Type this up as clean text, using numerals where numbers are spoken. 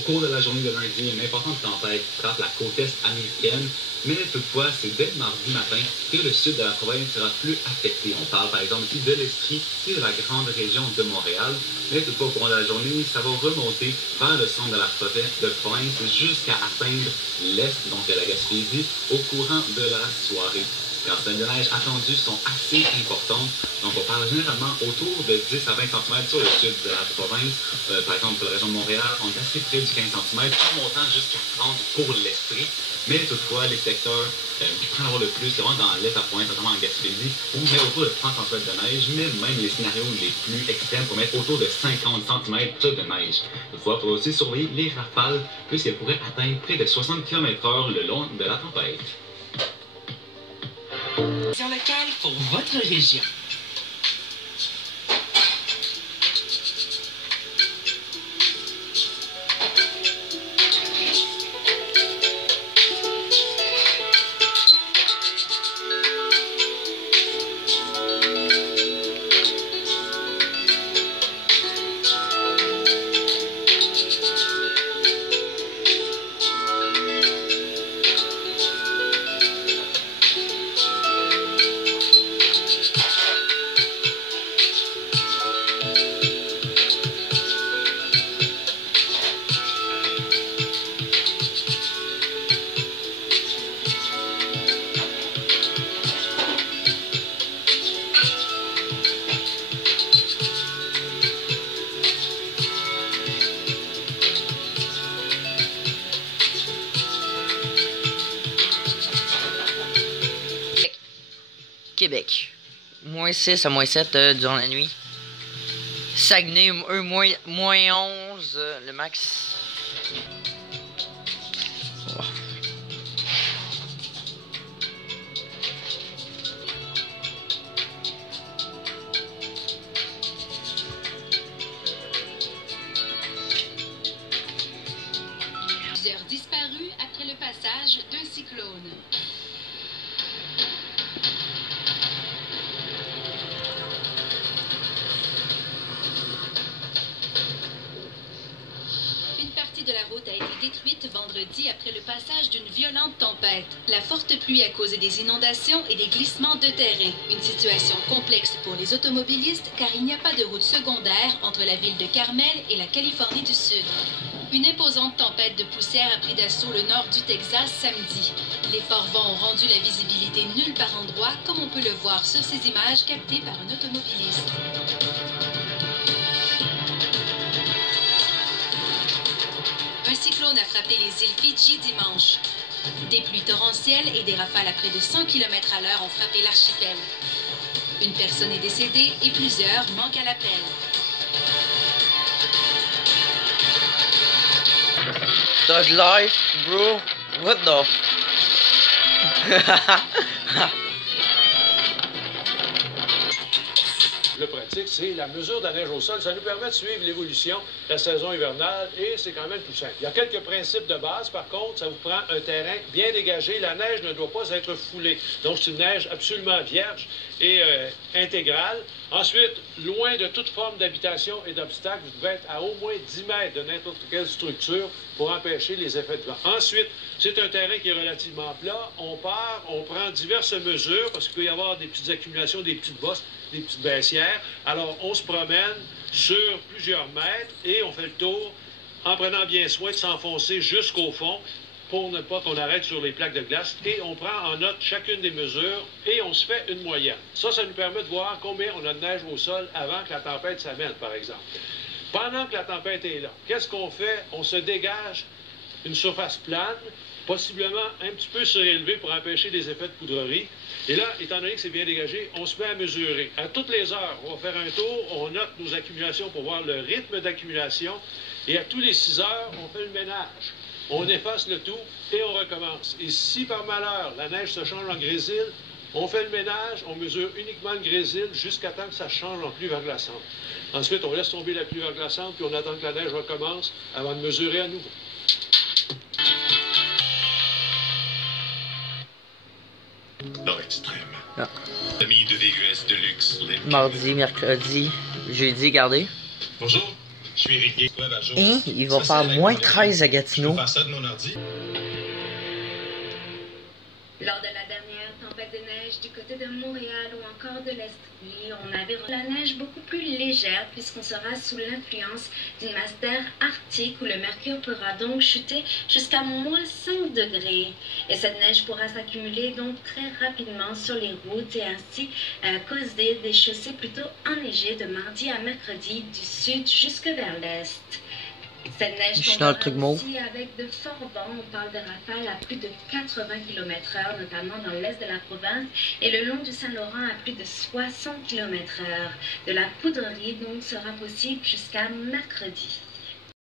cours de la journée de lundi, une importante tempête frappe la côte est américaine, mais toutefois, c'est dès mardi matin que le sud de la province sera plus affecté. On parle par exemple ici de l'Estrie et de la grande région de Montréal, mais toutefois au cours de la journée, ça va remonter vers le centre de la province jusqu'à atteindre l'est, donc la Gaspésie, au courant de la soirée. Les quantités de neige attendues sont assez importantes. Donc, on parle généralement autour de 10 à 20 cm sur le sud de la province. Par exemple, pour la région de Montréal, on est assez près du 15 cm, montant jusqu'à 30 pour l'Estrie. Mais toutefois, les secteurs qui prennent avoir le plus, c'est vraiment dans l'est à pointe, notamment en Gaspésie, où on met autour de 30 cm de neige, mais même les scénarios les plus extrêmes pour mettre autour de 50 cm de neige. Toutefois, il faut aussi surveiller les rafales, puisqu'elles pourraient atteindre près de 60 km/h le long de la tempête. Sur lequel pour votre région. Québec, moins 6 à moins 7 durant la nuit. Saguenay, moins 11, le max. Oh. Plusieurs disparus après le passage d'un cyclone. De la route a été détruite vendredi après le passage d'une violente tempête. La forte pluie a causé des inondations et des glissements de terrain. Une situation complexe pour les automobilistes car il n'y a pas de route secondaire entre la ville de Carmel et la Californie du Sud. Une imposante tempête de poussière a pris d'assaut le nord du Texas samedi. Les forts vents ont rendu la visibilité nulle par endroit, comme on peut le voir sur ces images captées par un automobiliste. Un cyclone a frappé les îles Fidji dimanche. Des pluies torrentielles et des rafales à près de 100 km/h ont frappé l'archipel. Une personne est décédée et plusieurs manquent à l'appel. Thug life, bro. What the Le pratique, c'est la mesure de la neige au sol. Ça nous permet de suivre l'évolution de la saison hivernale et c'est quand même tout simple. Il y a quelques principes de base. Par contre, ça vous prend un terrain bien dégagé. La neige ne doit pas être foulée. Donc, c'est une neige absolument vierge et intégrale. Ensuite, loin de toute forme d'habitation et d'obstacle, vous devez être à au moins 10 mètres de n'importe quelle structure pour empêcher les effets de vent. Ensuite, c'est un terrain qui est relativement plat. On prend diverses mesures parce qu'il peut y avoir des petites accumulations, des petites bosses, des petites baissières. Alors, on se promène sur plusieurs mètres et on fait le tour en prenant bien soin de s'enfoncer jusqu'au fond pour ne pas qu'on arrête sur les plaques de glace. Et on prend en note chacune des mesures et on se fait une moyenne. Ça nous permet de voir combien on a de neige au sol avant que la tempête s'amène, par exemple. Pendant que la tempête est là, qu'est-ce qu'on fait? On se dégage une surface plane, possiblement un petit peu surélevée pour empêcher les effets de poudrerie. Et là, étant donné que c'est bien dégagé, on se met à mesurer. À toutes les heures, on va faire un tour, on note nos accumulations pour voir le rythme d'accumulation. Et à tous les 6 heures, on fait le ménage. On efface le tout et on recommence. Et si par malheur, la neige se change en grésil, on fait le ménage, on mesure uniquement le grésil jusqu'à temps que ça change en pluie verglaçante. Ensuite, on laisse tomber la pluie verglaçante puis on attend que la neige recommence avant de mesurer à nouveau. Nord extrême. Ah. Ami de VUS de luxe. Mardi, mercredi, jeudi, regardez. Bonjour, Je suis irrigué. Hein? Il va faire moins 13 à Gatineau. Je peux faire ça de mon ordi. Lors de la dernière tempête de neige du côté de Montréal ou encore de l'Estrie, on avait la neige beaucoup plus légère puisqu'on sera sous l'influence d'une masse d'air arctique où le mercure pourra donc chuter jusqu'à moins 5 degrés. Et cette neige pourra s'accumuler donc très rapidement sur les routes et ainsi causer des chaussées plutôt enneigées de mardi à mercredi du sud jusque vers l'est. Cette neige tombera aussi avec de forts vents. On parle de rafales à plus de 80 km/h, notamment dans l'est de la province et le long du Saint-Laurent à plus de 60 km/h. De la poudrerie donc sera possible jusqu'à mercredi.